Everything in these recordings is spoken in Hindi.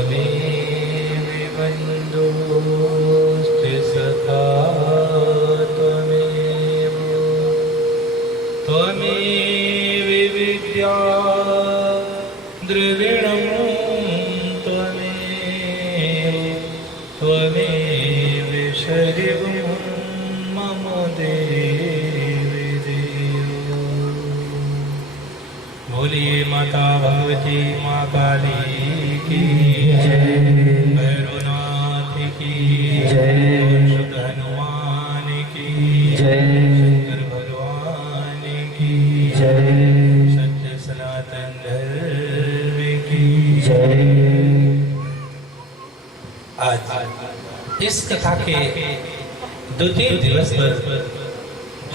त्वमेव बन्धुस्ते सखा त्वमेव त्वमेव विद्या द्रविणं त्वमेव शरीरं मम देवी देव। बोलिए माता भगवती माँ काली की जय, भैरवनाथ की जय, शुद्ध हनुमान की जय, शंकर भगवान की जय, सत्य सनातन धर्म की जय। आज इस कथा के द्वितीय दिवस पर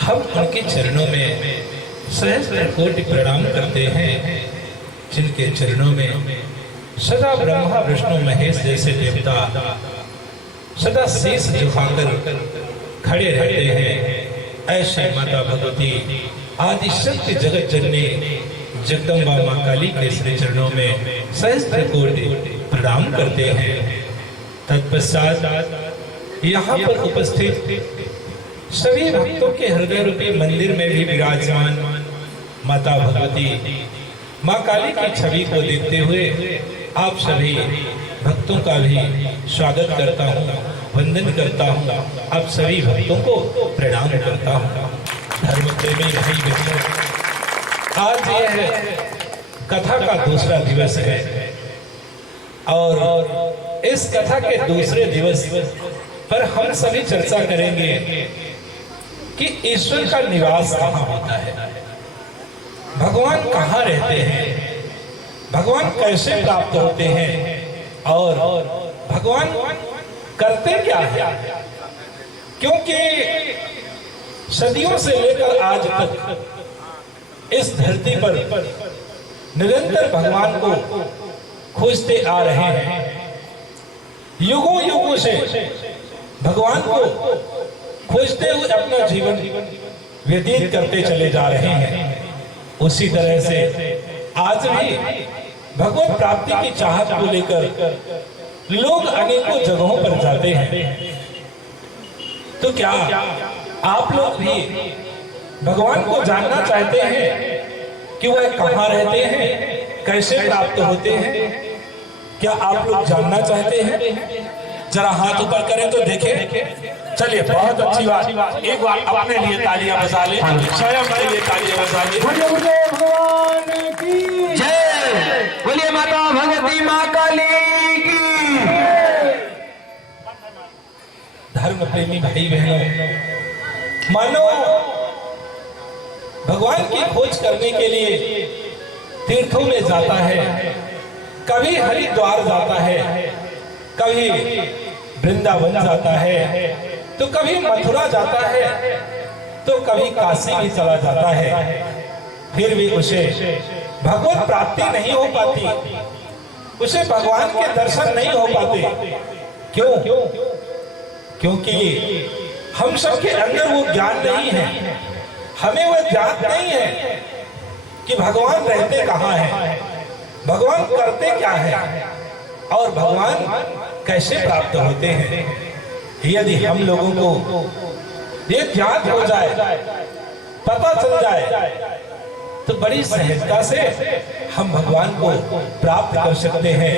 हम उनके चरणों में सहस्त्र कोटि प्रणाम करते हैं, जिनके चरणों में सदा ब्रह्मा विष्णु महेश जैसे देवता सदा शीश झुकाकर खड़े रहते हैं। ऐसे माता भगवती आदि शक्ति जगत जननी जगदम्बा माँ काली के श्री चरणों में सहस्त्र कोटि प्रणाम करते हैं। तत्पश्चात यहाँ पर उपस्थित सभी भक्तों के हृदय रूपी मंदिर में भी विराजमान माता भगवती माँ काली की छवि को देखते हुए आप सभी भक्तों का भी स्वागत करता हूँ, वंदन करता हूँ, आप सभी भक्तों को प्रणाम करता हूँ। धर्म प्रेमी भाई बहनों, आज यह कथा का दूसरा दिवस है और इस कथा के दूसरे दिवस पर हम सभी चर्चा करेंगे कि ईश्वर का निवास कहाँ होता है, भगवान कहाँ रहते हैं, भगवान कैसे प्राप्त होते हैं और भगवान करते क्या है। क्योंकि सदियों से लेकर आज तक इस धरती पर निरंतर भगवान को खोजते आ रहे हैं। युगों युगों से भगवान को खोजते हुए अपना जीवन व्यतीत करते चले जा रहे हैं। उसी तरह से आज भी भगवत प्राप्ति की चाहत को लेकर लोग अनेकों जगहों पर जाते हैं। तो क्या आप लोग भी भगवान को जानना चाहते हैं कि वह कहाँ रहते हैं, कैसे प्राप्त होते हैं? क्या आप लोग जानना चाहते हैं? जरा हाथ ऊपर करें तो देखें। चलिए, बहुत अच्छी बात। एक बार अपने लिए तालियां बजा ले, स्वयं के लिए तालियां बजा ले। बोलिए भगवान की जय, बोलिए माता भगवती माँ काली की। धर्म प्रेमी भाई बहनों, मानो भगवान की खोज करने के लिए तीर्थों में जाता है, कभी हरिद्वार जाता है, कभी वृंदावन जाता है, तो कभी मथुरा जाता है, तो कभी काशी भी चला जाता है। फिर भी उसे भगवत प्राप्ति नहीं हो पाती, उसे भगवान के दर्शन नहीं हो पाते। क्यों? क्योंकि हम सबके अंदर वो ज्ञान नहीं है, हमें वो ज्ञान नहीं है कि भगवान रहते कहाँ हैं, भगवान करते क्या है और भगवान कैसे प्राप्त होते हैं। यदि हम लोगों को ये ज्ञान हो जाए, पता चल जाए, तो बड़ी सहजता से हम भगवान को प्राप्त कर सकते हैं,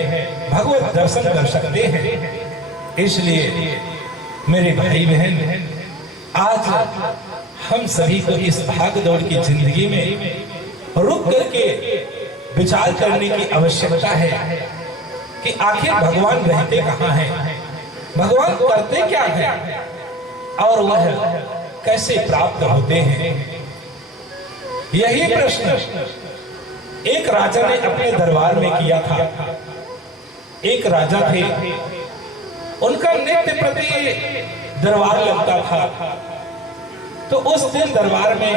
भगवत दर्शन कर सकते हैं। इसलिए मेरे भाई बहन, आज हम सभी को इस भागदौड़ की जिंदगी में रुक करके विचार करने की आवश्यकता है कि आखिर भगवान रहते कहाँ हैं, भगवान करते क्या है और वह कैसे प्राप्त होते हैं। यही प्रश्न एक राजा ने अपने दरबार में किया था। एक राजा थे, उनका नित्य प्रति दरबार लगता था। तो उस दिन दरबार में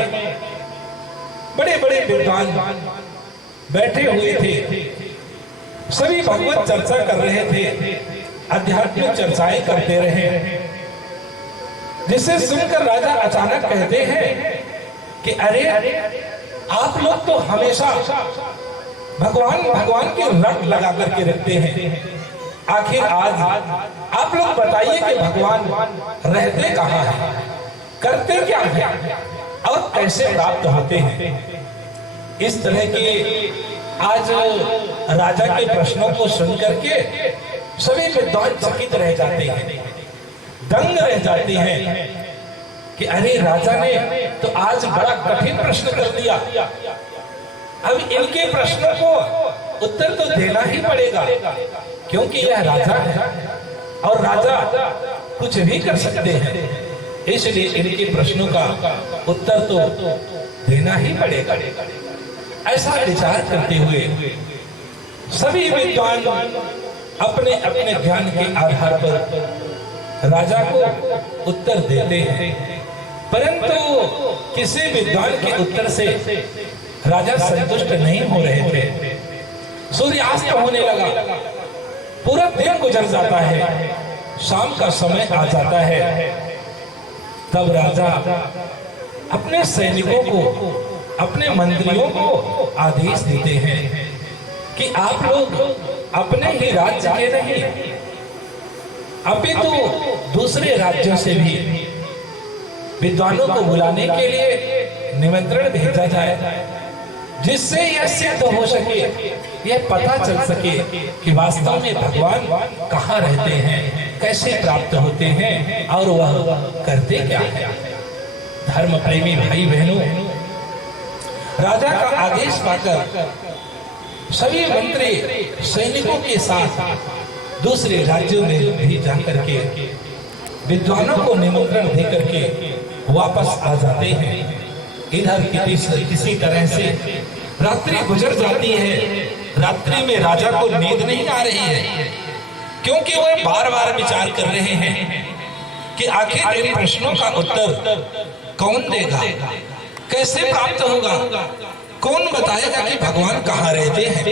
बड़े बड़े विद्वान बैठे हुए थे, सभी भगवत चर्चा कर रहे थे, आध्यात्मिक चर्चाएं करते रहे, जिसे सुनकर राजा अचानक कहते हैं कि अरे आप लोग तो हमेशा भगवान भगवान के रट लगा करके रखते हैं, आखिर आज आप लोग बताइए कि भगवान रहते कहाँ हैं, करते क्या हैं और कैसे प्राप्त होते हैं। इस तरह के आज राजा के प्रश्नों को सुन करके सभी विद्वान चकित रह जाते हैं, दंग रह जाते हैं कि अरे राजा ने तो आज बड़ा कठिन प्रश्न कर दिया, अब इनके प्रश्नों को उत्तर तो देना ही पड़ेगा, क्योंकि यह राजा है और राजा कुछ भी कर सकते हैं, इसलिए इनके प्रश्नों का उत्तर तो देना ही पड़ेगा। ऐसा विचार करते हुए सभी विद्वान अपने अपने ज्ञान के आधार पर राजा को उत्तर देते हैं, परंतु किसी विद्वान के उत्तर से राजा संतुष्ट नहीं हो रहे थे। सूर्यास्त होने लगा, पूरा दिन गुजर जाता है, शाम का समय आ जाता है। तब राजा अपने सैनिकों को, अपने मंत्रियों को आदेश देते हैं कि आप लोग अपने ही राज्य के नहीं अपितु दूसरे राज्यों से भी विद्वानों को बुलाने के लिए निमंत्रण भेजा जाए, जिससे यह सिद्ध हो सके, यह पता चल सके कि वास्तव में भगवान कहाँ रहते हैं, कैसे प्राप्त होते हैं और वह करते क्या है। धर्म प्रेमी भाई बहनों, राजा का आदेश पाकर सभी मंत्री सैनिकों के साथ दूसरे राज्यों में भी जाकर के विद्वानों को निमंत्रण देकर के वापस आ जाते हैं। इधर किसी तरह से रात्रि गुजर जाती है। रात्रि में राजा को नींद नहीं आ रही है, क्योंकि वह बार बार विचार कर रहे हैं कि आखिर इन प्रश्नों का उत्तर कौन देगा, कैसे प्राप्त होगा, कौन बताएगा कि भगवान कहाँ रहते हैं।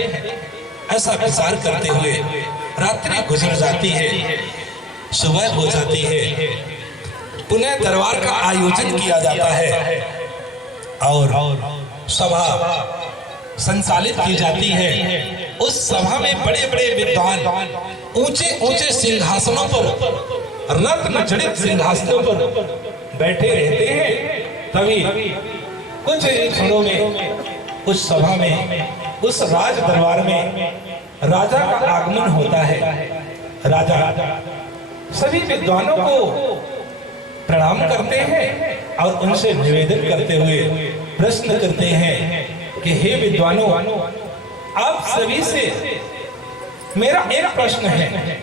ऐसा विचार करते हुए रात्रि गुजर जाती है, सुबह हो जाती है, पुनः दरबार का आयोजन किया जाता है और सभा संचालित की जाती है। उस सभा में बड़े बड़े विद्वान ऊंचे ऊंचे सिंहासनों पर, रत्न जड़ित सिंहासनों पर बैठे रहते हैं। तभी कुछ क्षणों में उस सभा में, उस राज दरबार में राजा का आगमन होता है। राजा सभी विद्वानों को प्रणाम करते हैं और उनसे निवेदन करते हुए प्रश्न करते हैं कि हे विद्वानों, आप सभी से मेरा एक प्रश्न है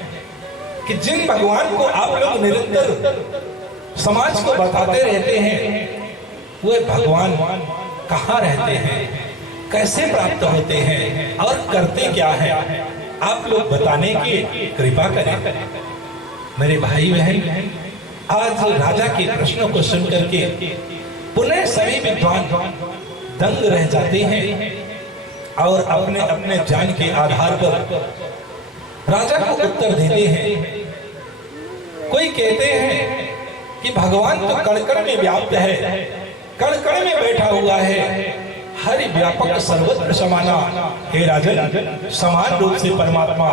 कि जिन भगवान को आप लोग निरंतर समाज को बताते रहते हैं, वे भगवान कहाँ रहते हैं, कैसे प्राप्त होते हैं और करते क्या है, आप लोग बताने की कृपा करें। मेरे भाई बहन, आज राजा के प्रश्नों को सुनकर के पुनः सभी विद्वान दंग रह जाते हैं और अपने अपने ज्ञान के आधार पर राजा को उत्तर देते हैं। कोई कहते हैं कि भगवान तो कण-कण में व्याप्त है, कण-कण में बैठा हुआ है, हरि व्यापक सर्वत्र समाना। हे राजन, समान रूप से परमात्मा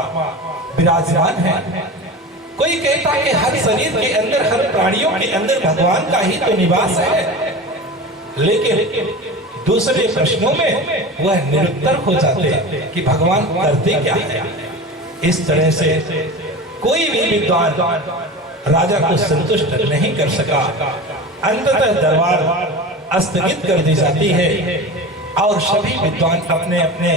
विराजमान है। कोई कहता है कि हर शरीर के अंदर, हर प्राणियों के अंदर भगवान का ही तो निवास है, लेकिन दूसरे प्रश्नों में वह निरुत्तर हो जाते कि भगवान करते क्या है। इस तरह से कोई भी विद्वान राजा को संतुष्ट नहीं कर सका। अंततः दरबार स्थगित कर दी जाती है और सभी विद्वान अपने अपने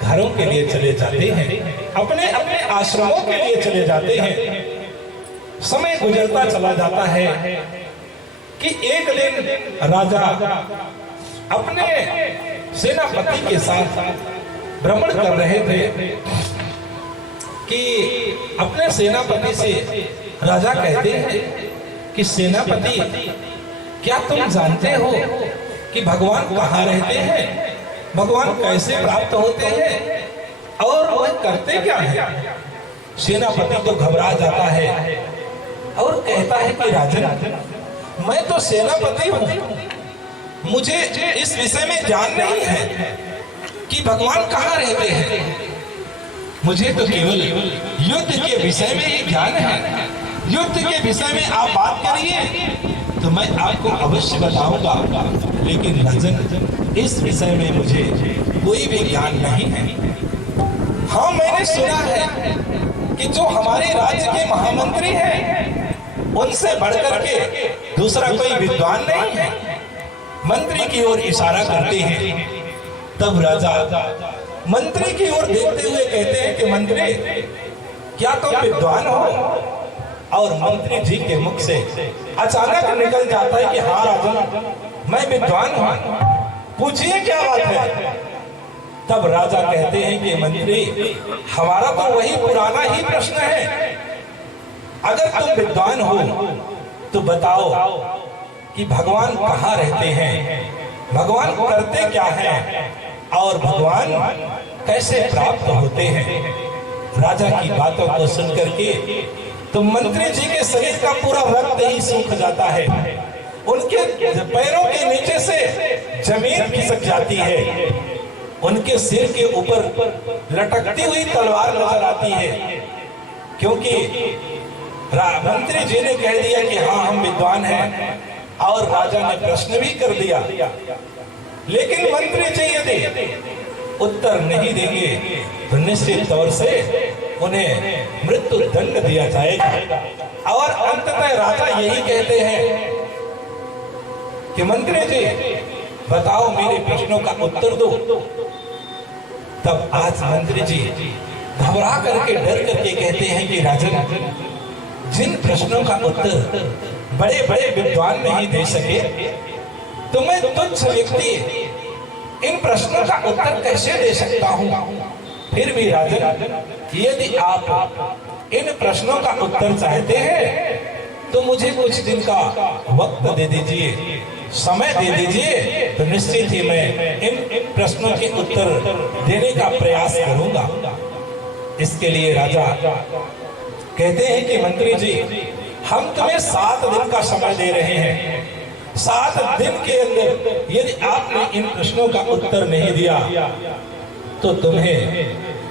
घरों के लिए चले जाते हैं, अपने अपने आश्रमों के लिए चले जाते हैं। समय गुजरता चला जाता है कि एक दिन राजा अपने सेनापति के साथ भ्रमण कर रहे थे कि अपने सेनापति से राजा कहते हैं कि सेनापति, क्या तुम जानते हो कि भगवान कहाँ रहते हैं, भगवान कैसे प्राप्त होते हैं और वह करते क्या है। सेनापति तो घबरा जाता है और कहता है कि राजन, मैं तो सेनापति हूँ, मुझे इस विषय में ज्ञान नहीं है कि भगवान कहाँ रहते हैं। मुझे तो केवल युद्ध के विषय में ही ज्ञान है। युद्ध के विषय में आप बात करिए तो मैं आपको अवश्य बताऊंगा, लेकिन राजन इस विषय में मुझे कोई भी ज्ञान नहीं है। हाँ, मैंने सुना है कि जो हमारे राज्य के महामंत्री हैं उनसे बढ़कर के दूसरा कोई विद्वान नहीं है। मंत्री की ओर इशारा करते हैं। तब राजा मंत्री की ओर देखते हुए कहते हैं कि मंत्री, क्या तुम विद्वान हो? और मंत्री जी के मुख से अचानक निकल जाता है कि हाँ राजन, मैं विद्वान हूं, पूछिए क्या बात है। तब राजा कहते हैं कि मंत्री, हमारा तो वही पुराना ही प्रश्न है। अगर तुम विद्वान हो तो बताओ कि भगवान कहाँ रहते हैं, भगवान करते क्या हैं और भगवान कैसे प्राप्त होते हैं। राजा की बातों को सुनकर के तो मंत्री जी के शरीर का पूरा रक्त ही सूख जाता है। उनके पैरों के नीचे से जमीन खिसक जाती है। उनके सिर के ऊपर लटकती हुई तलवार नजर आती है, क्योंकि मंत्री जी ने कह दिया कि हाँ हम विद्वान हैं, और राजा ने प्रश्न भी कर दिया। लेकिन मंत्री जी यदि उत्तर नहीं देंगे तो निश्चित तौर से उन्हें मृत्यु दंड दिया जाएगा। और अंततः राजा यही कहते हैं कि मंत्री जी बताओ, मेरे प्रश्नों का उत्तर दो। तब आज मंत्री जी घबरा करके डर करके कहते हैं कि राजन, जिन प्रश्नों का उत्तर बड़े बड़े विद्वान नहीं दे सके, तो मैं तुच्छ व्यक्ति इन प्रश्नों का उत्तर कैसे दे सकता हूं। फिर भी राजन, यदि आप इन प्रश्नों का उत्तर चाहते हैं तो मुझे कुछ दिन का वक्त दे दीजिए, समय दे दीजिए, तो निश्चित ही मैं इन प्रश्नों के उत्तर देने का प्रयास करूंगा। इसके लिए राजा कहते हैं कि मंत्री जी, हम तुम्हें 7 दिन का समय दे रहे हैं। 7 दिन के अंदर यदि आपने इन प्रश्नों का उत्तर नहीं दिया तो तुम्हें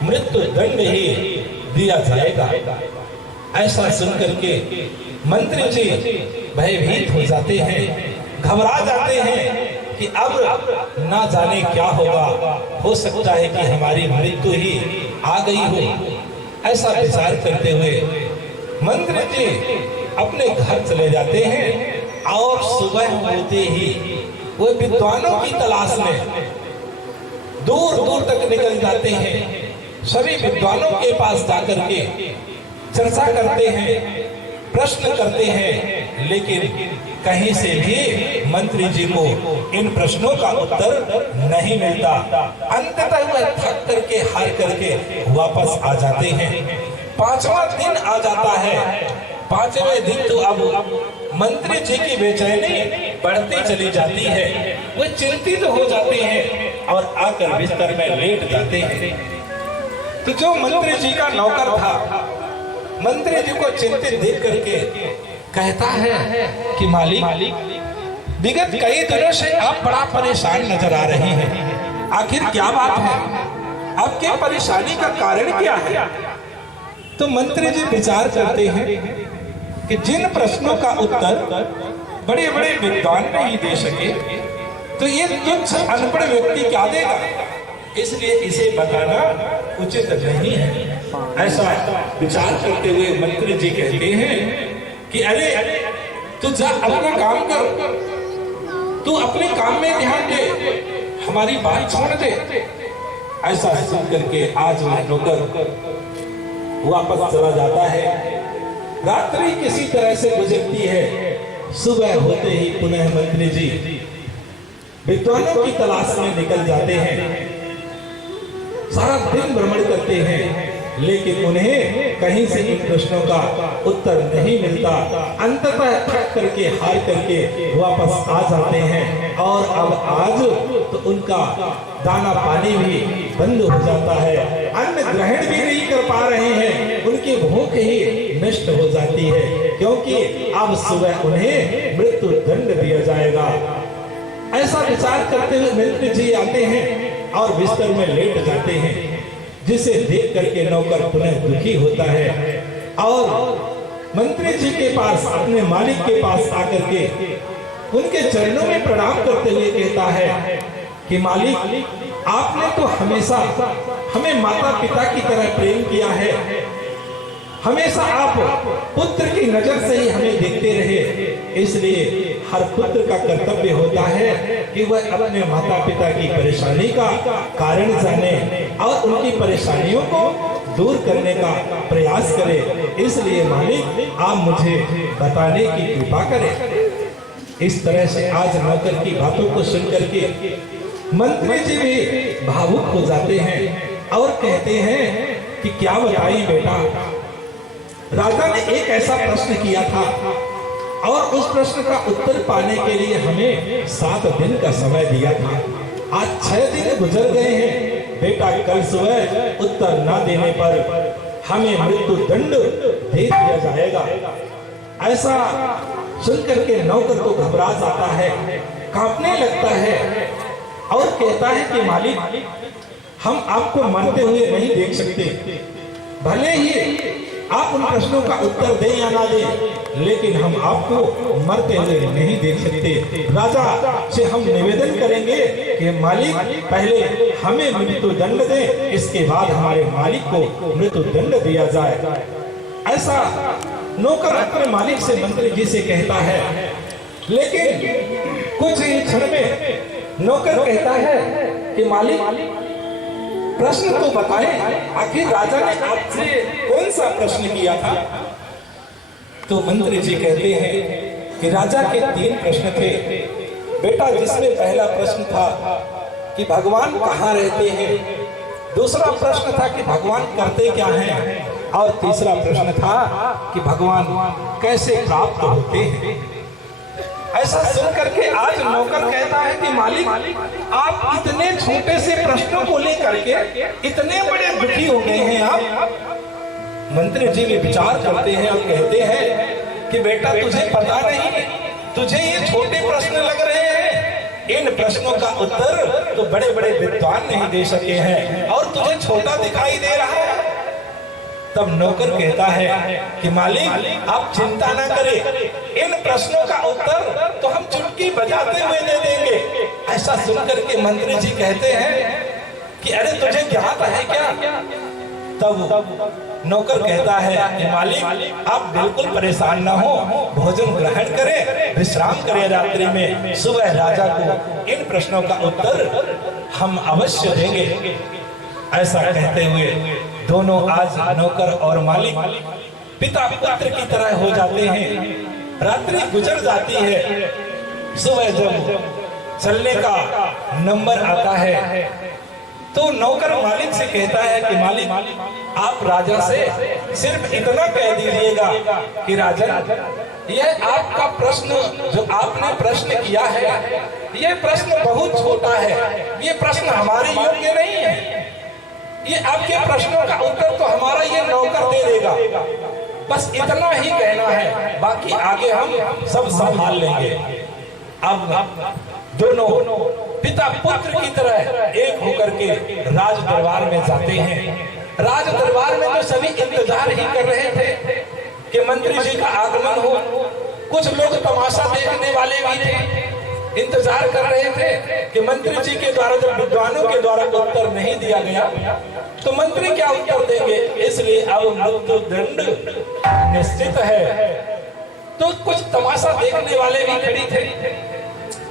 मृत्यु दंड ही दिया जाएगा। ऐसा सुनकर के मंत्री जी भयभीत हो जाते हैं, घबरा जाते हैं कि अब ना जाने क्या होगा, हो सकता है कि हमारी मृत्यु ही आ गई हो। ऐसा विचार करते हुए मंत्री जी अपने घर चले जाते हैं, और सुबह होते ही वो विद्वानों की तलाश में दूर दूर तक निकल जाते हैं। सभी विद्वानों के पास जाकर के चर्चा करते हैं, प्रश्न करते हैं, लेकिन कहीं से भी मंत्री जी को इन प्रश्नों का उत्तर नहीं मिलता। अंततः वह थक करके, हार करके वापस आ जाते हैं। 5वां दिन आ जाता है। 5वें दिन तो अब मंत्री जी की बेचैनी बढ़ती चली जाती है। वो चिंतित हो जाते हैं और आकर बिस्तर में लेट जाते हैं। तो जो मंत्री जी का नौकर था, मंत्री जी को चिंतित देख करके कहता है कि मालिक, विगत कई दिनों से आप बड़ा परेशान नजर आ रहे हैं। आखिर क्या बात है? आपके परेशानी का कारण क्या है? तो मंत्री जी विचार करते हैं कि जिन प्रश्नों का उत्तर बड़े बड़े विद्वान नहीं दे सके, तो ये तुच्छ अनपढ़ व्यक्ति क्या देगा, इसलिए इसे बताना उचित नहीं है। ऐसा विचार करते हुए मंत्री जी कहते हैं कि अरे तू जा अपना काम कर, तू अपने काम में ध्यान दे, हमारी बात छोड़ दे। ऐसा सुन करके आज वह नौकर वापस चला जाता है। रात्रि किसी तरह से गुजरती है। सुबह होते ही पुनः मंत्री जी विद्वानों की तलाश में निकल जाते हैं। सारा दिन भ्रमण करते हैं, लेकिन उन्हें कहीं से इन प्रश्नों का उत्तर नहीं मिलता। अंततः थक करके, हार करके वापस आ जाते हैं। और अब आज तो उनका दाना पानी भी बंद हो जाता है, अन्न ग्रहण भी नहीं कर पा रहे हैं, उनकी भूख ही नष्ट हो जाती है, क्योंकि अब सुबह उन्हें मृत्यु दंड दिया जाएगा। ऐसा विचार करते हुए मंत्री जी आते हैं और बिस्तर में लेट जाते हैं। जिसे देख करके नौकर पुनः दुखी होता है और मंत्री जी के पास, अपने मालिक के पास आकर के उनके चरणों में प्रणाम करते हुए कहता है कि मालिक, आपने तो हमेशा हमें माता पिता की तरह प्रेम किया है, हमेशा आप पुत्र की नजर से ही हमें देखते रहे, इसलिए हर पुत्र का कर्तव्य होता है कि वह अपने माता पिता की परेशानी का कारण जाने और उनकी परेशानियों को दूर करने का प्रयास करे। इसलिए मालिक, आप मुझे बताने की कृपा करें। इस तरह से आज नौकर की बातों को सुनकर के मंत्री जी भी भावुक हो जाते हैं और कहते हैं कि क्या बताई बेटा, राजा ने एक ऐसा प्रश्न किया था और उस प्रश्न का उत्तर पाने के लिए हमें 7 दिन का समय दिया था। आज 6 दिन गुजर गए हैं। बेटा, कल सुबह उत्तर न देने पर हमें मृत्यु दंड दे दिया जाएगा। ऐसा सुनकर के नौकर तो घबरा जाता है, कांपने लगता है और कहता है कि मालिक, हम आपको मरते हुए नहीं देख सकते, भले ही आप उन प्रश्नों का उत्तर दें या ना दें, लेकिन हम आपको मरते हुए नहीं देख सकते। राजा से हम निवेदन करेंगे कि मालिक, पहले हमें मृत्यु दंड दें, इसके बाद हमारे मालिक को मृत्यु दंड दिया जाए। ऐसा नौकर अपने मालिक से, मंत्री जी से कहता है। लेकिन कुछ ही क्षण में नौकर कहता है कि मालिक, प्रश्न तो बताएं, आखिर राजा ने आपसे कौन सा प्रश्न किया था? तो मंत्री जी कहते हैं कि राजा के 3 प्रश्न थे बेटा, जिसमें पहला प्रश्न था कि भगवान कहाँ रहते हैं, दूसरा प्रश्न था कि भगवान करते क्या हैं, और तीसरा प्रश्न था कि भगवान कैसे प्राप्त होते हैं। ऐसा सुनकर के आज नौकर कहता है कि मालिक, आप इतने छोटे से प्रश्नों को लेकर के इतने बड़े दुखी हो गए हैं आप। मंत्री जी भी विचार करते हैं और कहते हैं कि बेटा, तुझे पता नहीं, तुझे ये छोटे प्रश्न लग रहे हैं, इन प्रश्नों का उत्तर तो बड़े बड़े विद्वान नहीं दे सके हैं और तुझे छोटा दिखाई दे रहा है। तब नौकर कहता है कि मालिक, आप चिंता ना करें, इन प्रश्नों का उत्तर तो हम चुटकी बजाते हुए दे देंगे। ऐसा सुनकर के मंत्री जी कहते हैं कि अरे, तुझे ज्ञात है क्या? तब नौकर कहता है कि मालिक, आप बिल्कुल परेशान ना हो, भोजन ग्रहण करें, विश्राम करें रात्रि में, सुबह राजा को इन प्रश्नों का उत्तर हम अवश्य देंगे। ऐसा कहते हुए दोनों आज नौकर और मालिक पिता पुत्र की तरह हो जाते हैं। रात्रि गुजर जाती है। सुबह जब चलने का नंबर आता है तो नौकर मालिक से कहता है कि मालिक, आप राजा से सिर्फ इतना कह दीजिएगा कि राजन, यह आपका प्रश्न जो आपने प्रश्न किया है, यह प्रश्न बहुत छोटा है, ये प्रश्न हमारे योग्य नहीं है, ये आपके प्रश्नों का उत्तर तो हमारा ये नौकर दे देगा। बस इतना ही कहना है, बाकी आगे हम सब संभाल लेंगे। अब दोनों पिता पुत्र की तरह एक होकर के राज दरबार में जाते हैं। राज दरबार में तो सभी इंतजार ही कर रहे थे कि मंत्री जी का आगमन हो। कुछ लोग तमाशा देखने वाले भी थे, इंतजार कर रहे थे कि मंत्री जी के द्वारा, जब विद्वानों के द्वारा उत्तर नहीं दिया गया तो मंत्री क्या उत्तर देंगे, इसलिए अब मृत्यु दंड निश्चित है। तो कुछ तमाशा देखने वाले भी खड़ी थे।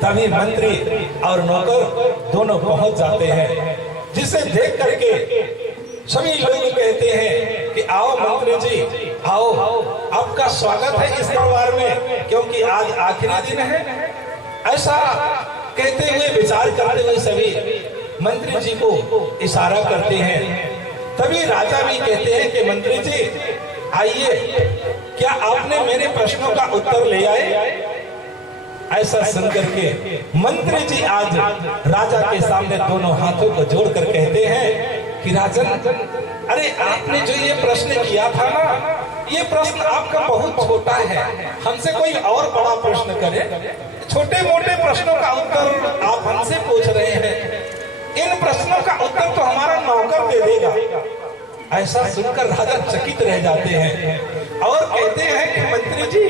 तभी मंत्री और नौकर दोनों पहुंच जाते हैं, जिसे देख करके सभी लोग कहते हैं कि आओ मंत्री जी, आओ, आपका स्वागत है इस दरबार में, क्योंकि आज आखिरी दिन है। ऐसा कहते हुए, विचार करते हुए सभी मंत्री जी को इशारा करते हैं। तभी राजा भी कहते हैं कि मंत्री जी आइए, क्या आपने मेरे प्रश्नों का उत्तर ले आए? ऐसा सुनकर के मंत्री जी आज राजा के सामने दोनों हाथों को जोड़कर कहते हैं कि राजन, अरे आपने जो ये प्रश्न किया था ना, ये प्रश्न आपका बहुत छोटा है, हमसे कोई और बड़ा प्रश्न करे। छोटे मोटे प्रश्नों का उत्तर आप हमसे पूछ रहे हैं। इन प्रश्नों का उत्तर तो हमारा नौकर दे देगा। ऐसा सुनकर राजा चकित रह जाते हैं और कहते हैं कि मंत्री जी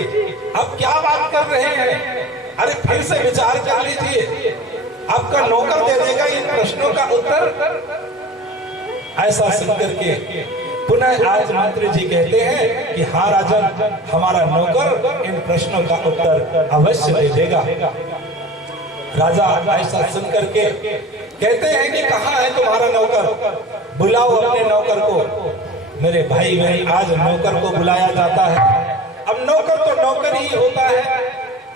आप क्या बात कर रहे हैं, अरे फिर से विचार कर लीजिए, आपका नौकर दे देगा इन प्रश्नों का उत्तर। ऐसा सुनकर के पुनः आज मंत्री जी कहते हैं कि हाँ राजन, हमारा नौकर इन प्रश्नों का उत्तर अवश्य दे देगा। राजा ऐसा सुनकर के कहते हैं कि कहाँ है तुम्हारा नौकर, बुलाओ अपने नौकर को। मेरे भाई बहन, आज नौकर को बुलाया जाता है। अब नौकर तो नौकर ही होता है,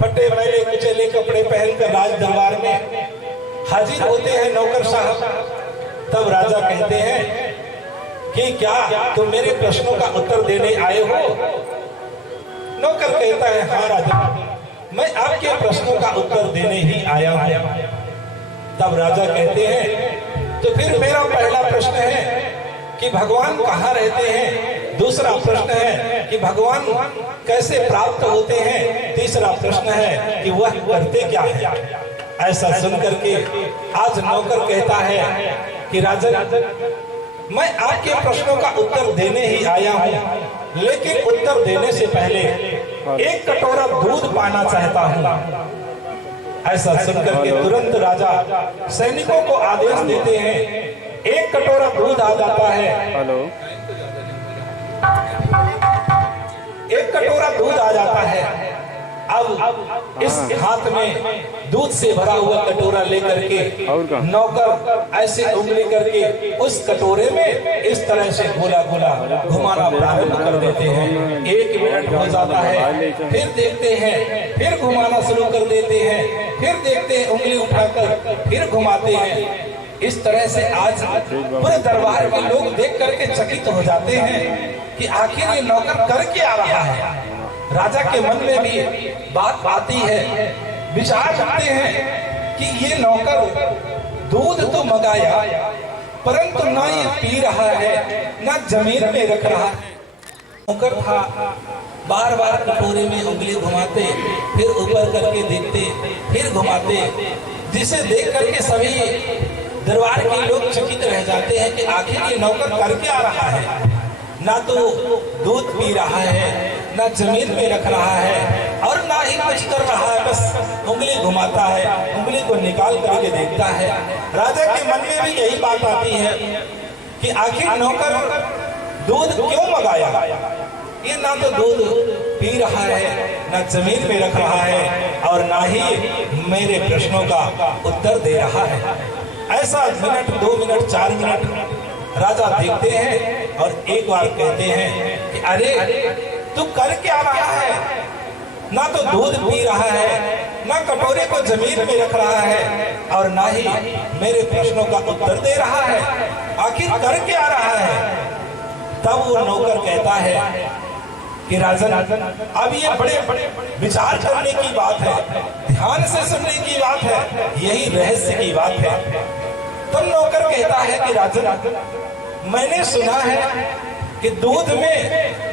फटे मैले कुचले कपड़े पहनकर राज दरबार में हाजिर होते हैं नौकर साहब। तब राजा कहते हैं कि क्या तुम मेरे प्रश्नों का उत्तर देने आए हो? नौकर कहता है हाँ राजा, मैं आपके प्रश्नों का उत्तर देने ही आया हूं। तब राजा कहते हैं तो फिर मेरा पहला प्रश्न है कि भगवान कहाँ रहते हैं, दूसरा प्रश्न है कि भगवान कैसे प्राप्त होते हैं, तीसरा प्रश्न है कि वह करते क्या है। ऐसा सुनकर के आज नौकर कहता है कि राजन, मैं आपके प्रश्नों का उत्तर देने ही आया हूँ, लेकिन उत्तर देने से पहले एक कटोरा दूध पाना चाहता हूँ। ऐसा सुनकर के तुरंत राजा सैनिकों को आदेश देते हैं, एक कटोरा दूध आ जाता है। एक कटोरा दूध आ जाता है। अब इस हाथ में दूध से भरा हुआ कटोरा लेकर के नौकर ऐसे उंगली करके उस कटोरे में इस तरह से गोला गोला घुमाना प्रारंभ कर देते हैं। 1 मिनट हो जाता है, फिर देखते हैं, फिर घुमाना शुरू कर देते हैं, फिर देखते हैं उंगली उठाकर फिर घुमाते हैं। इस तरह से आज पूरे दरबार के लोग देख करके चकित हो जाते हैं कि आखिर ये नौकर कर क्या आ रहा है। राजा के मन में भी बात आती है, विचार करते हैं कि ये नौकर दूध तो मंगाया परंतु ना ये पी रहा है, ना जमीन में रख रहा है। नौकर था, बार बार कटोरे में उंगली घुमाते, फिर ऊपर करके देखते, फिर घुमाते, जिसे देख करके सभी दरबार के लोग चकित रह जाते हैं कि आखिर ये नौकर कर क्या रहा है। ना तो दूध पी रहा है, ना जमीन में रख रहा है और ना ही कुछ कर रहा है, बस उंगली घुमाता है, उंगली को निकाल करके देखता है। राजा के मन में भी यही बात आती है कि आखिर नौकर दूध क्यों मंगाया। ये ना तो दूध पी रहा है, ना जमीन में रख रहा है और ना ही मेरे प्रश्नों का उत्तर दे रहा है। ऐसा मिनट, 2 मिनट, 4 मिनट राजा देखते हैं और एक बार कहते हैं कि अरे तू कर क्या रहा है, ना तो दूध पी रहा है, ना कटोरे को जमीन में रख रहा है और ना ही मेरे प्रश्नों का उत्तर दे रहा है, आखिर कर क्या रहा है। तब वो नौकर कहता है कि राजन, अब ये बड़े बड़े विचार करने की बात है, ध्यान से सुनने की बात है, यही रहस्य की बात है। तब नौकर कहता है कि राजन, मैंने सुना है कि दूध में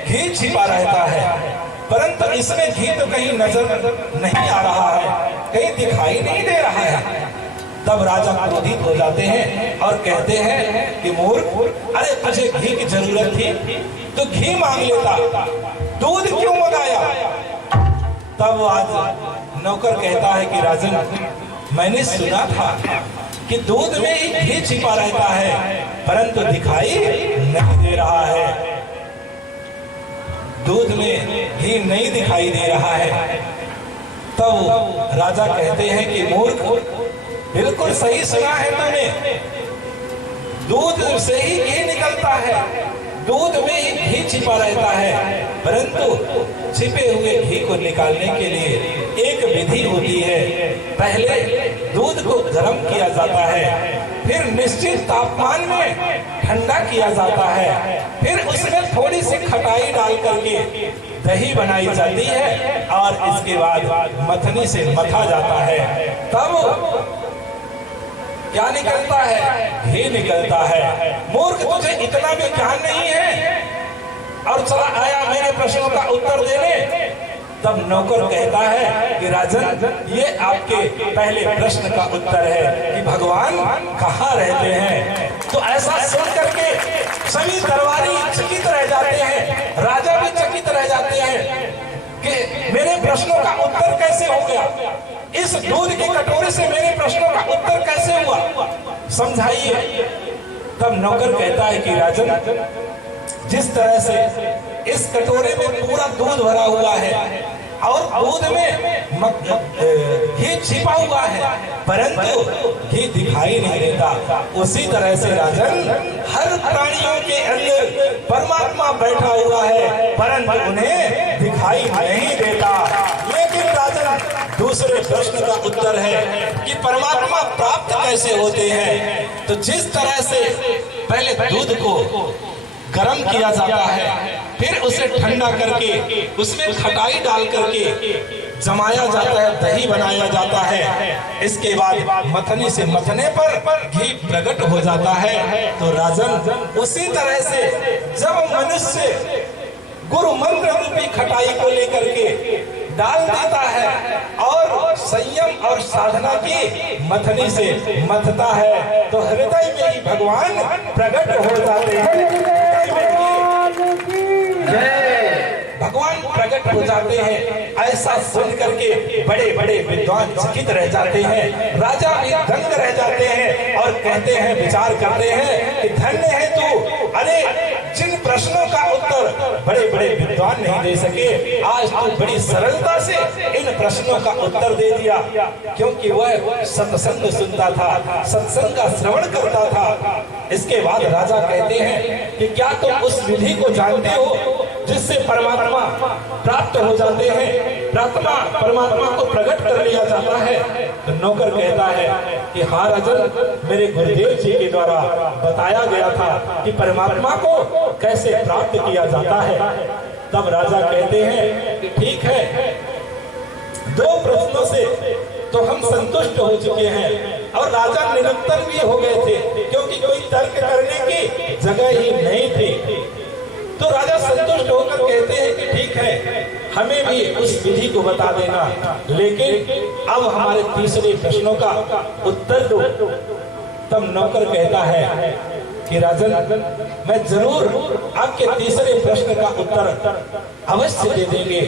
घी छिपा रहता है, परंतु इसमें घी तो कहीं नजर नहीं आ रहा है, कहीं दिखाई नहीं दे रहा है। तब राजा क्रोधित हो जाते हैं और कहते हैं कि मूर्ख, अरे तुझे घी की जरूरत थी तो घी मांग लेता, दूध क्यों मंगाया। तब आज नौकर कहता है कि राजन, मैंने सुना था कि दूध में ही घी छिपा रहता है, परंतु दिखाई नहीं दे रहा है, दूध में घी नहीं दिखाई दे रहा है। तब राजा कहते हैं कि मूर्ख, बिल्कुल सही सुना है तुमने, दूध से ही घी निकलता है, दूध में ही घी छिपा रहता है, परंतु छिपे हुए घी को निकालने के लिए एक विधि होती है। पहले दूध को गर्म किया जाता है, फिर निश्चित तापमान में ठंडा किया जाता है, फिर उसमें थोड़ी सी खटाई डाल करके दही बनाई जाती है और इसके बाद मथनी से मथा जाता है। तब क्या निकलता है, घी निकलता है। मूर्ख, तुझे इतना भी ज्ञान नहीं है और चला आया मेरे प्रश्नों का उत्तर देने। तब नौकर कहता है कि राजन, ये आपके पहले प्रश्न का उत्तर है कि भगवान कहाँ रहते हैं। तो ऐसा सुन करके सभी दरबारी चकित रह जाते हैं, राजा भी चकित रह जाते हैं कि मेरे प्रश्नों का उत्तर कैसे हो गया, इस दूध के कटोरे से मेरे प्रश्नों का उत्तर कैसे हुआ, समझाइए। तब नौकर कहता है कि राजन, जिस तरह से इस कटोरे में पूरा दूध भरा हुआ है और दूध में घी छिपा हुआ है परंतु घी दिखाई नहीं देता, उसी तरह से राजन हर प्राणियों के अंदर परमात्मा बैठा हुआ है परंतु उन्हें दिखाई नहीं देता। लेकिन राजन दूसरे प्रश्न का उत्तर है कि परमात्मा प्राप्त कैसे होते हैं। तो जिस तरह से पहले दूध को गर्म किया जाता है, फिर उसे ठंडा करके उसमें खटाई डाल करके जमाया जाता है, दही बनाया जाता है, इसके बाद मथनी से मथने पर घी प्रकट हो जाता है। तो राजन उसी तरह से जब मनुष्य गुरु मंत्र रूपी खटाई को लेकर के डाल देता है और संयम और साधना की मथनी से मथता है तो हृदय में ही भगवान प्रकट हो जाते हैं, भगवान प्रकट हो जाते हैं। ऐसा सुन करके बड़े बड़े विद्वान चकित रह जाते हैं, राजा भी दंग रह जाते हैं और कहते हैं, विचार करते हैं कि धन्य है तू, अरे जिन प्रश्नों का उत्तर बड़े बड़े विद्वान नहीं दे सके, आज तू बड़ी सरलता से इन प्रश्नों का उत्तर दे दिया, क्योंकि वह सत्संग सुनता था, सत्संग का श्रवण करता था। इसके बाद राजा कहते हैं कि क्या तुम उस विधि को जानते हो जिससे परमात्मा प्राप्त हो जाते हैं, परमात्मा को प्रकट कर लिया जाता है। तो नौकर कहता है कि हाँ राजन, मेरे गुरुदेव जी के द्वारा बताया गया था कि परमात्मा को कैसे प्राप्त किया जाता है। तब राजा कहते हैं कि ठीक है, दो प्रश्नों से तो हम संतुष्ट हो चुके हैं और राजा निरंतर भी हो गए थे, क्योंकि कोई तर्क करने की जगह ही नहीं थी। तो राजा संतुष्ट होकर कहते हैं कि ठीक है, हमें भी उस विधि को बता देना, लेकिन अब हमारे तीसरे प्रश्नों का उत्तर दो। तब नौकर कहता है कि राजन, मैं जरूर आपके तीसरे प्रश्न का उत्तर अवश्य दे देंगे,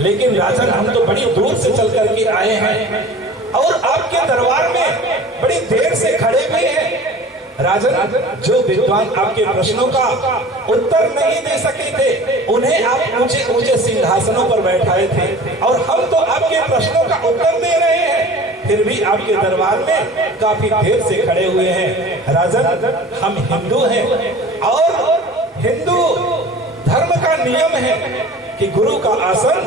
लेकिन राजन हम तो बड़ी दूर से चल करके आए हैं और आपके दरबार में बड़ी देर से खड़े हुए हैं। राजन, जो विद्वान आपके प्रश्नों का उत्तर नहीं दे सके थे, उन्हें आप ऊंचे ऊंचे सिंहासनों पर बैठाए थे और हम तो आपके प्रश्नों का उत्तर दे रहे हैं, फिर भी आपके दरबार में काफी देर से खड़े हुए हैं। राजन, हम हिंदू हैं और हिंदू धर्म का नियम है कि गुरु का आसन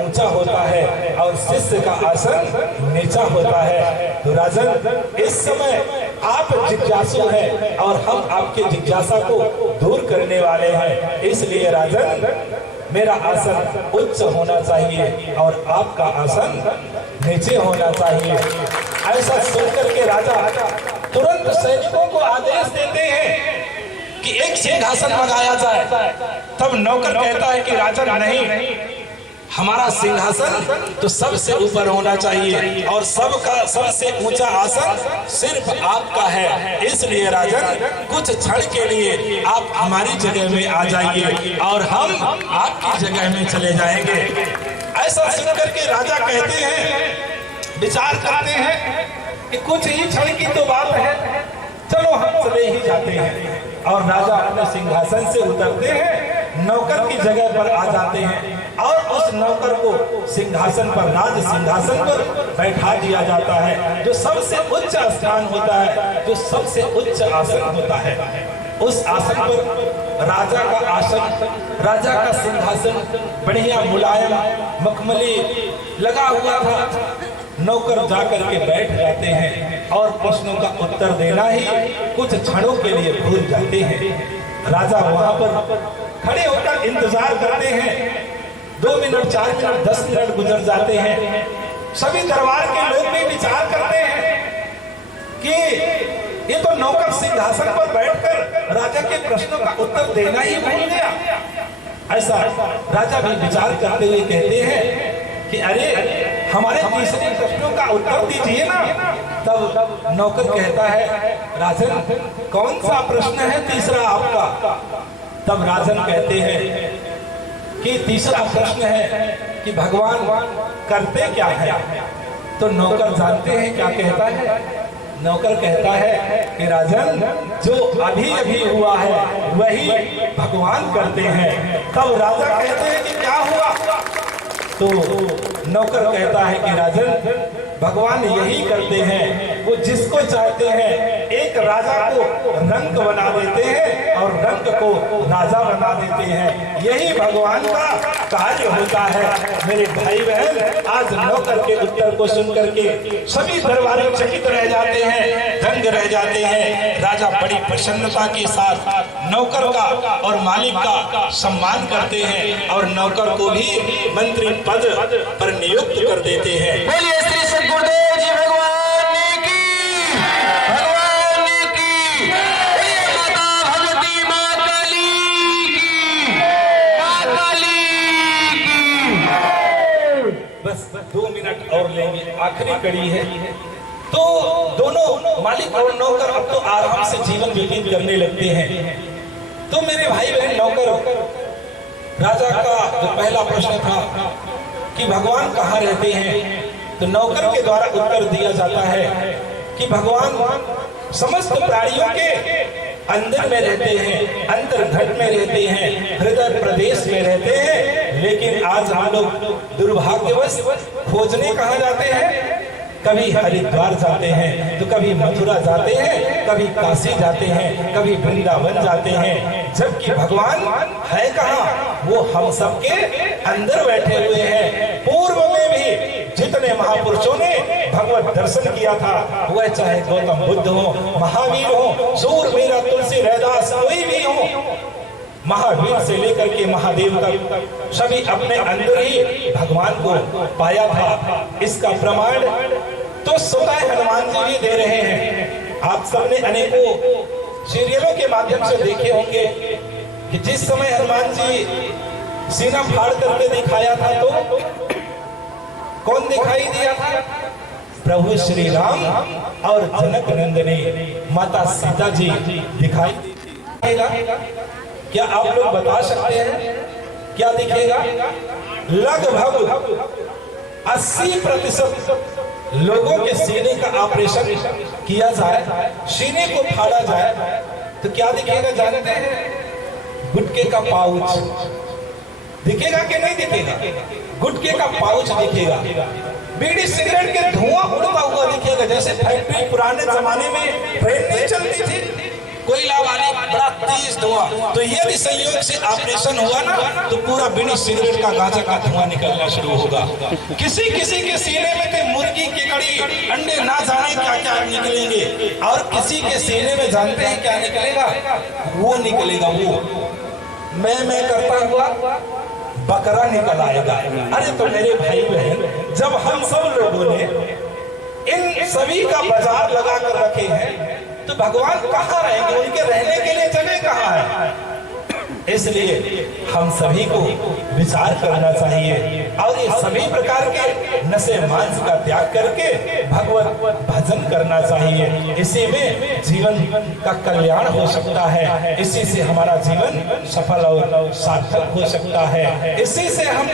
ऊंचा होता है और शिष्य का आसन नीचा होता है। तो राजन, इस समय आप जिज्ञासु हैं और हम आपके जिज्ञासा को दूर करने वाले हैं, इसलिए राजन मेरा आसन उच्च होना चाहिए और आपका आसन नीचे होना चाहिए। ऐसा सुनकर के राजा तुरंत सैनिकों को आदेश देते हैं कि एक सिंहासन मंगाया जाए। तब नौकर कहता है कि राजन नहीं, हमारा सिंहासन तो सबसे ऊपर होना चाहिए और सबका सबसे ऊंचा आसन सिर्फ आपका है, इसलिए राजन कुछ क्षण के लिए आप हमारी जगह में आ जाइए और हम आपकी जगह में चले जाएंगे। ऐसा सुनकर के राजा कहते हैं, विचार करते हैं कि कुछ ही क्षण की तो बात है, चलो हम चले ही जाते हैं। और राजा अपने सिंहासन से उतरते हैं, नौकर की जगह पर आ जाते हैं और उस नौकर को सिंहासन पर, राज सिंहासन पर बैठा दिया जाता है, जो सबसे उच्च स्थान होता है, जो सबसे उच्च आसन होता है। उस आसन पर राजा का आसन, राजा का सिंहासन बढ़िया मुलायम मखमली लगा हुआ था। नौकर जाकर के बैठ जाते हैं और प्रश्नों का उत्तर देना ही कुछ क्षणों के लिए भूल जाते हैं। राजा वहां पर खड़े होकर इंतजार करते हैं, 2 मिनट 4 मिनट 10 मिनट गुजर जाते हैं। सभी दरबार के लोग भी विचार करते हैं कि ये तो नौकर सिंहासन पर बैठकर राजा के प्रश्नों का उत्तर देना ही भूल गया। ऐसा राजा भी विचार करते हुए कहते हैं कि अरे हमारे तीसरे प्रश्नों का उत्तर दीजिए ना। तब नौकर कहता है, राजन कौन सा प्रश्न है तीसरा आपका? तब राजन कहते हैं कि तीसरा प्रश्न है कि भगवान करते क्या है? तो नौकर जानते हैं क्या कहता है? नौकर कहता है कि राजन जो अभी अभी हुआ है वही भगवान करते हैं। तब राजा कहते हैं कि क्या हुआ? तो नौकर कहता है कि राजन भगवान यही करते हैं, वो जिसको चाहते हैं एक राजा को रंक बना देते हैं और रंक को राजा बना देते हैं। यही भगवान का कार्य होता है। मेरे भाई बहन, आज नौकर के उत्तर को सुनकर के सभी दरबारी चकित रह जाते हैं, दंग रह जाते हैं। राजा बड़ी प्रसन्नता के साथ नौकर का और मालिक का सम्मान करते हैं और नौकर को भी मंत्री पद पर नियुक्त कर देते हैं। बोलिए श्री सद्गुरुदेव जी भगवान की, भगवान की। माता भगवती माँ काली की, माँ काली की। बस 2 मिनट और लेंगे, आखिरी कड़ी है। तो दोनों मालिक और नौकर अब तो आराम से जीवन व्यतीत करने लगते हैं। तो मेरे भाई बहन, नौकर राजा का जो पहला प्रश्न था कि भगवान कहाँ रहते हैं, तो नौकर के द्वारा उत्तर दिया जाता है कि भगवान समस्त प्राणियों के अंदर में रहते हैं, अंतर्घट में रहते हैं, हृदय प्रदेश में रहते हैं। लेकिन आज हम लोग दुर्भाग्यवश खोजने कहाँ जाते हैं? कभी हरिद्वार जाते हैं, तो कभी मथुरा जाते हैं, कभी काशी जाते हैं, कभी वृंदावन जाते हैं। जबकि भगवान है कहाँ? वो हम सबके अंदर बैठे हुए हैं। पूर्व में भी जितने महापुरुषों ने भगवत दर्शन किया था, वह चाहे गौतम बुद्ध हो, महावीर हो, सूरवीर, तुलसी, रैदास, कोई भी हो, महावीर से लेकर के महादेव तक सभी अपने अंदर ही भगवान को पाया था। इसका प्रमाण तो स्वतः हनुमान जी भी दे रहे हैं। आप सबने अनेकों सीरियलों के माध्यम से देखे होंगे कि जिस समय हनुमान जी सीना फाड़ करके दिखाया था, तो कौन दिखाई दिया था? प्रभु श्री राम और जनक नंदिनी माता सीता जी दिखाई देगा। क्या आप लोग बता सकते हैं क्या दिखेगा? लगभग 80% लोगों के सीने का ऑपरेशन किया जाए, सीने को फाड़ा जाए, तो क्या दिखेगा जानते हैं? गुटके का पाउच दिखेगा कि नहीं दिखेगा? गुटके का पाउच दिखेगा। बीड़ी सिगरेट के धुआं उड़ता हुआ दिखेगा। जैसे फैक्ट्री पुराने जमाने में ट्रेन नहीं चलती थी, कोयला वाली बड़ा तेज धुआं, तो यदि संयोग से ऑपरेशन हुआ ना, तो पूरा बीड़ी सिगरेट का गांजा का धुआं निकलना शुरू होगा। किसी किसी के सीने में तो मुर्गी की कड़ी, अंडे ना जाने क्या क्या निकलेंगे, और किसी के सीने में जानते हैं क्या निकलेगा? वो निकलेगा, वो मैं करता हुआ बकरा निकल आएगा। अरे तो मेरे भाई बहन, जब हम सब लोगों ने इन सभी का बाजार लगा कर रखे हैं, तो भगवान कहाँ रहेंगे? उनके रहने के लिए जगह कहाँ है? इसलिए हम सभी को विचार करना चाहिए और ये सभी प्रकार के नशे मांस का त्याग करके भगवत भजन करना चाहिए। इसी में जीवन का कल्याण हो सकता है, इसी से हमारा जीवन सफल और सार्थक हो सकता है, इसी से हम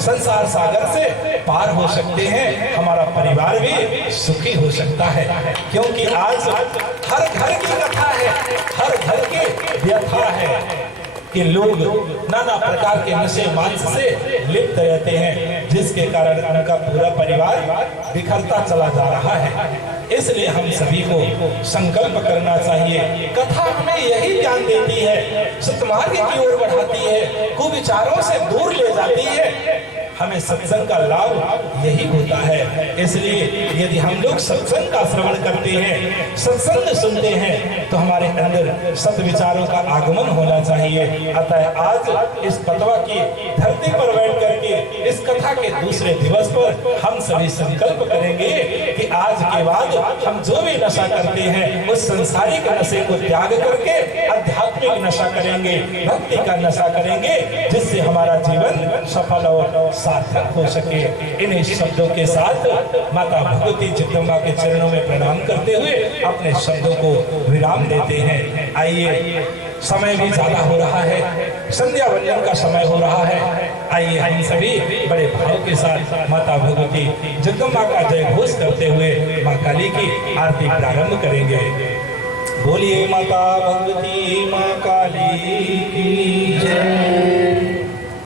संसार सागर से पार हो सकते हैं, हमारा परिवार भी सुखी हो सकता है। क्योंकि आज हर घर की कथा है, हर घर की व्यथा है कि लोग नाना प्रकार के नशे मांस से लिप्त रहते हैं, जिसके कारण उनका पूरा परिवार बिखरता चला जा रहा है। इसलिए हम सभी को संकल्प करना चाहिए। कथा हमें यही ज्ञान देती है, सत्मार्ग की ओर बढ़ाती है, कुविचारों से दूर ले जाती है। हमें सत्संग का लाभ यही होता है। इसलिए यदि हम लोग सत्संग का श्रवण करते हैं, सत्संग सुनते हैं, तो हमारे अंदर सद्विचारों का आगमन होना चाहिए। अतः आज इस पतवा की धरती पर बैठ करके इस कथा के दूसरे दिवस पर हम सभी संकल्प करेंगे कि आज के बाद हम जो भी नशा करते हैं, उस संसारिक नशे को त्याग करके अध्यात्म आध्यात्मिक नशा करेंगे, भक्ति का नशा करेंगे, जिससे हमारा जीवन सफल और सार्थक हो सके। इन्हीं शब्दों के साथ माता भगवती जगदम्बा के चरणों में प्रणाम करते हुए अपने शब्दों को विराम देते हैं। आइए, समय भी ज्यादा हो रहा है, संध्या वंदन का समय हो रहा है। आइए हम सभी बड़े भाव के साथ माता भगवती जगदम्बा का जय घोष करते हुए माँ काली की आरती प्रारंभ करेंगे। बोलिए माता भगवती माँ काली की जय।